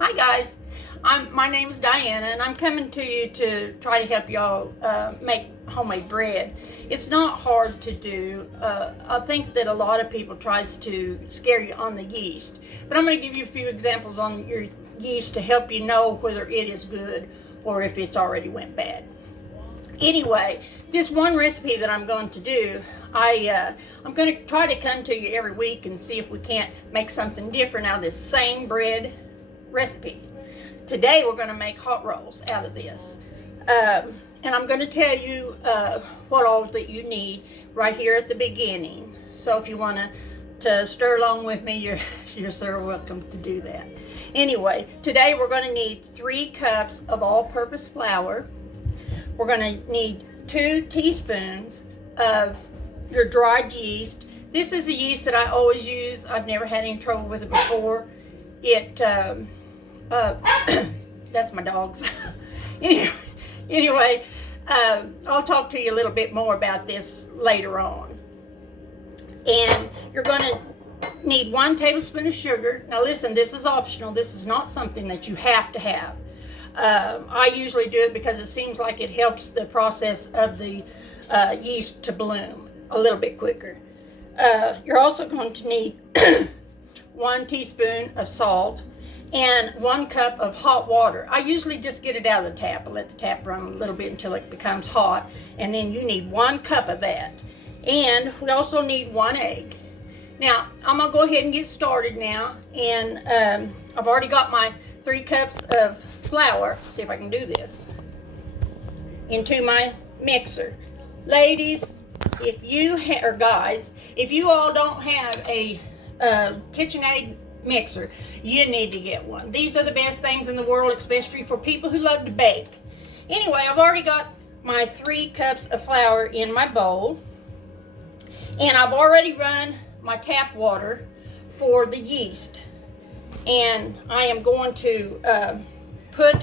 Hi guys, my name is Diana and I'm coming to you to try to help y'all make homemade bread. It's not hard to do. I think that a lot of people tries to scare you on the yeast, but I'm going to give you a few examples on your yeast to help you know whether it is good or if it's already went bad. Anyway, this one recipe that I'm going to do, I'm going to try to come to you every week and see if we can't make something different out of this same bread recipe. Today we're going to make hot rolls out of this. And I'm going to tell you what all that you need right here at the beginning. So if you want to stir along with me, you're so welcome to do that. Anyway, today we're going to need 3 cups of all-purpose flour. We're going to need 2 teaspoons of your dried yeast. This is a yeast that I always use. I've never had any trouble with it before. That's my dogs. anyway, I'll talk to you a little bit more about this later on. And you're going to need 1 tablespoon of sugar. Now listen, this is optional. This is not something that you have to have. I usually do it because it seems like it helps the process of the yeast to bloom a little bit quicker. You're also going to need 1 teaspoon of salt and 1 cup of hot water. I usually just get it out of the tap. I let the tap run a little bit until it becomes hot, and then you need 1 cup of that. And we also need 1 egg. Now, I'm gonna go ahead and get started now, and I've already got my 3 cups of flour. See if I can do this into my mixer. Ladies, if you or guys, if you all don't have a KitchenAid mixer, you need to get one. These are the best things in the world, especially for people who love to bake. Anyway, I've already got my 3 cups of flour in my bowl, and I've already run my tap water for the yeast. And I am going to put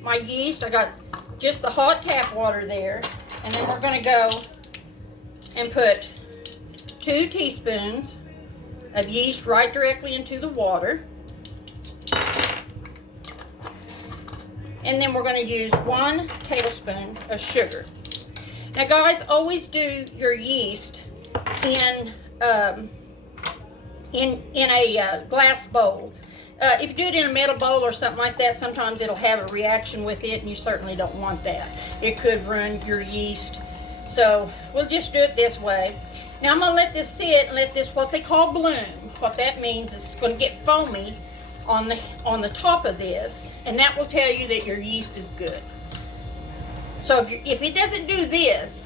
my yeast, I got just the hot tap water there, and then we're going to go and put 2 teaspoons of yeast right directly into the water. And then we're going to use 1 tablespoon of sugar. Now guys, always do your yeast in a glass bowl. If you do it in a metal bowl or something like that, sometimes it'll have a reaction with it, and you certainly don't want that. It could ruin your yeast. So we'll just do it this way. Now I'm going to let this sit and let this, what they call bloom. What that means is it's going to get foamy on the top of this, and that will tell you that your yeast is good. So if it doesn't do this,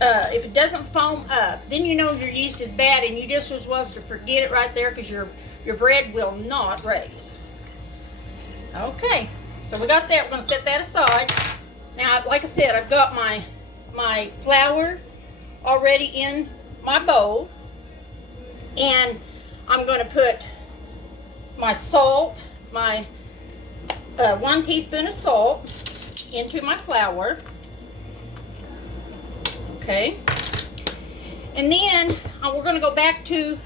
if it doesn't foam up, then you know your yeast is bad, and you just as well to forget it right there, because your bread will not raise. Okay, so we got that. We're going to set that aside. Now, like I said, I've got my flour already in my bowl, and I'm going to put my salt, my 1 teaspoon of salt into my flour. Okay, and then we're going to go back to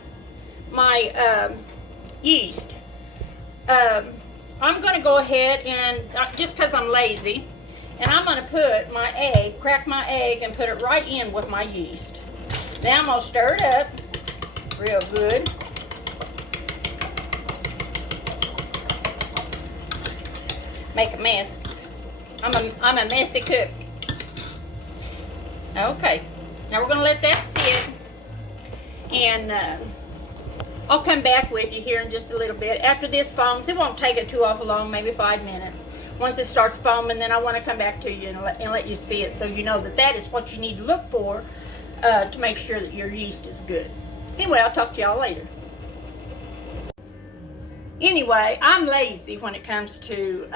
my yeast. I'm going to go ahead and, just because I'm lazy, and I'm going to put my egg, crack my egg, and put it right in with my yeast. Now I'm going to stir it up real good. Make a mess. I'm a messy cook. Okay, now we're going to let that sit, and I'll come back with you here in just a little bit. After this foams, it won't take it too awful long, maybe 5 minutes. Once it starts foaming, then I want to come back to you and let you see it, so you know that that is what you need to look for to make sure that your yeast is good. Anyway, I'll talk to y'all later. Anyway, I'm lazy when it comes to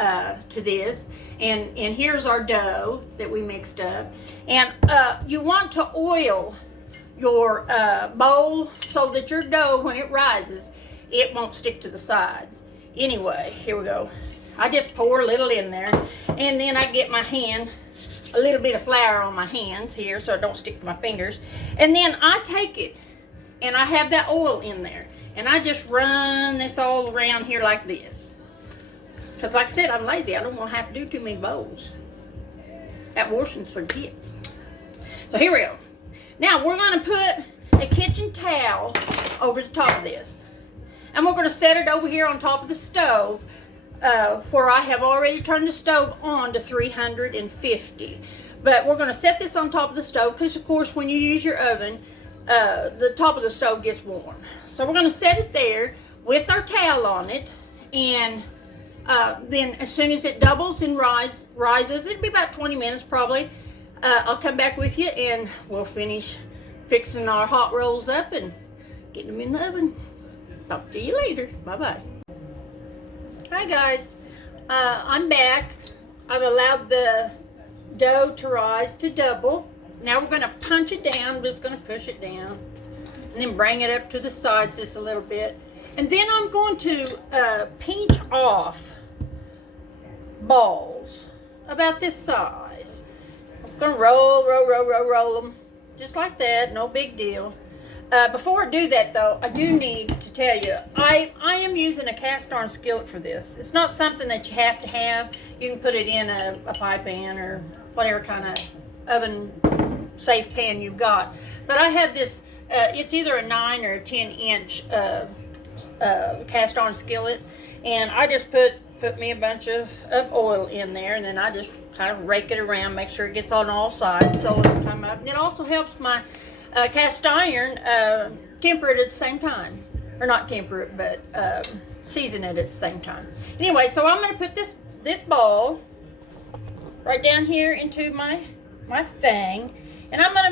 this, and here's our dough that we mixed up, and you want to oil your bowl so that your dough, when it rises, it won't stick to the sides. Anyway, here we go. I just pour a little in there, and then I get my hand, a little bit of flour on my hands here so it don't stick to my fingers, and then I take it and I have that oil in there, and I just run this all around here like this. Because like I said, I'm lazy. I don't want to have to do too many bowls. That washing's for the kids. So here we go. Now we're going to put a kitchen towel over the top of this. And we're going to set it over here on top of the stove where I have already turned the stove on to 350. But we're going to set this on top of the stove because, of course, when you use your oven, the top of the stove gets warm. So we're going to set it there with our towel on it. And then as soon as it doubles and rises, it'll be about 20 minutes probably. I'll come back with you and we'll finish fixing our hot rolls up and getting them in the oven. Talk to you later. Bye-bye. Hi guys, I'm back. I've allowed the dough to rise to double. Now we're going to punch it down. I'm just going to push it down and then bring it up to the sides just a little bit. And then I'm going to pinch off balls about this size. I'm going to roll them just like that. No big deal. Before I do that though, I do need to tell you, I am using a cast iron skillet for this. It's not something that you have to have. You can put it in a pie pan or whatever kind of oven safe pan you've got. But I have this, it's either a 9 or a 10 inch cast iron skillet. And I just put me a bunch of oil in there, and then I just kind of rake it around, make sure it gets on all sides so it'll come up. And it also helps my cast iron temper it at the same time, or not temper it, but season it at the same time. Anyway, so I'm going to put this ball right down here into my thing, and I'm going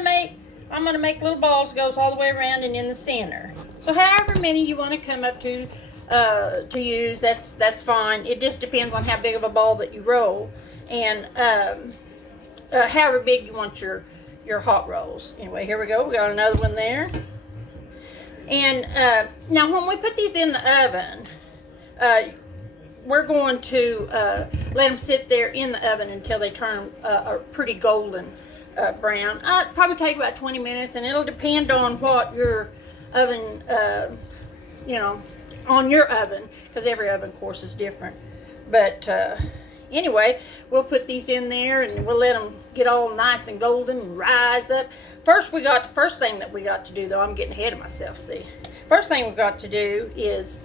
to make little balls goes all the way around and in the center. So however many you want to come up to use, that's fine. It just depends on how big of a ball that you roll, and however big you want your hot rolls. Anyway, here we go. We got another one there. And now when we put these in the oven, we're going to let them sit there in the oven until they turn a pretty golden brown. It'll probably take about 20 minutes, and it'll depend on what your oven, on your oven, because every oven, of course, is different. But anyway, we'll put these in there and we'll let them get all nice and golden and rise up. First thing that we got to do, though, I'm getting ahead of myself, see. First thing we've got to do is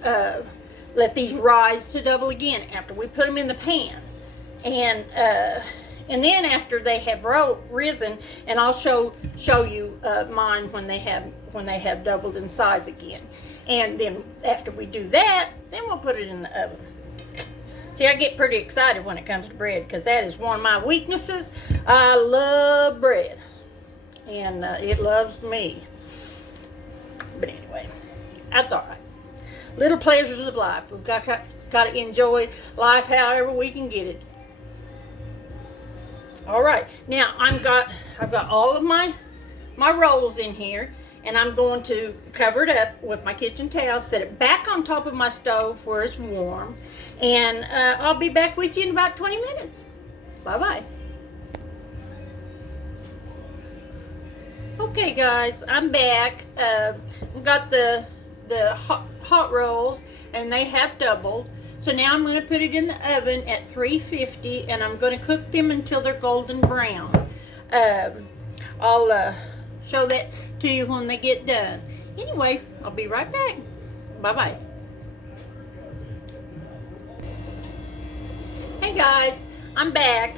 let these rise to double again after we put them in the pan. And then after they have risen, and I'll show you mine when they have doubled in size again. And then after we do that, then we'll put it in the oven. See, I get pretty excited when it comes to bread because that is one of my weaknesses. I love bread, and it loves me. But anyway, that's all right. Little pleasures of life. We've got to enjoy life however we can get it. All right, now I've got all of my rolls in here, and I'm going to cover it up with my kitchen towel, set it back on top of my stove where it's warm, and I'll be back with you in about 20 minutes. Bye-bye. Okay, guys, I'm back. We've got the hot rolls, and they have doubled. So now I'm going to put it in the oven at 350, and I'm going to cook them until they're golden brown. I'll show that to you when they get done. Anyway, I'll be right back. Bye-bye. Hey guys, I'm back.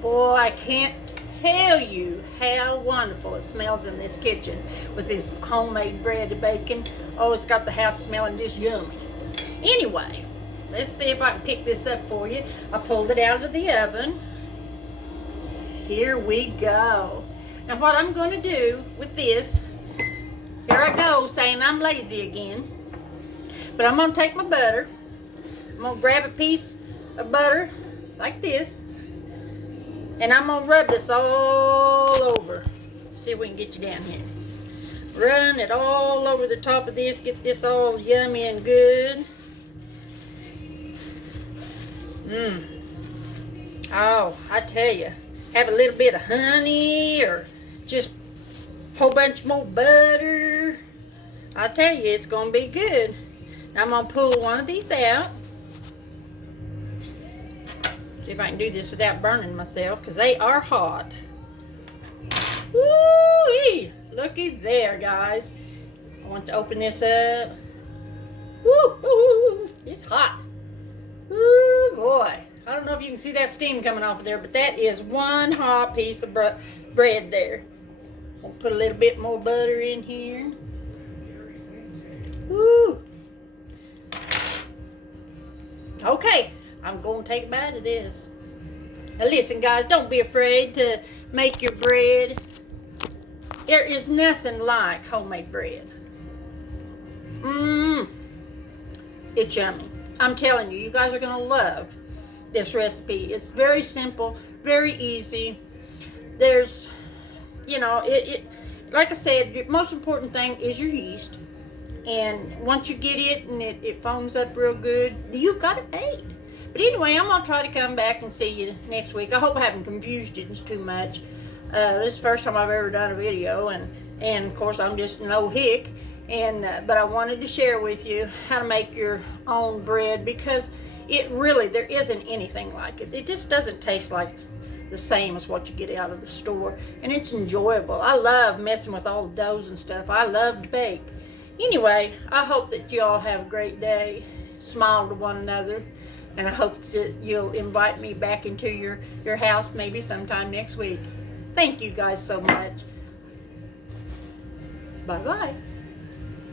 Boy, I can't tell you how wonderful it smells in this kitchen with this homemade bread and bacon. Oh, it's got the house smelling just yummy. Anyway, let's see if I can pick this up for you. I pulled it out of the oven. Here we go. Now what I'm going to do with this, here I go saying I'm lazy again, but I'm going to take my butter. I'm going to grab a piece of butter like this, and I'm going to rub this all over. See if we can get you down here. Run it all over the top of this, get this all yummy and good. Oh, I tell you, have a little bit of honey or just a whole bunch more butter. I tell you, it's going to be good. Now I'm going to pull one of these out. See if I can do this without burning myself, because they are hot. Woo-wee! Looky there, guys. I want to open this up. Woo! It's hot. Woo, boy. I don't know if you can see that steam coming off of there, but that is one hot piece of bread there. I'll put a little bit more butter in here. Woo! Okay, I'm going to take a bite of this. Now listen, guys, don't be afraid to make your bread. There is nothing like homemade bread. It's yummy. I'm telling you, you guys are going to love this recipe. It's very simple, very easy. There's, you know, like I said, the most important thing is your yeast. And once you get it and it foams up real good, you've got it made. But anyway, I'm going to try to come back and see you next week. I hope I haven't confused you too much. This is the first time I've ever done a video, and of course I'm just no hick. But I wanted to share with you how to make your own bread, because there isn't anything like it. It just doesn't taste like the same as what you get out of the store, and it's enjoyable. I love messing with all the doughs and stuff. I love to bake. Anyway, I hope that you all have a great day. Smile to one another, and I hope that you'll invite me back into your house maybe sometime next week. Thank you guys so much. Bye-bye.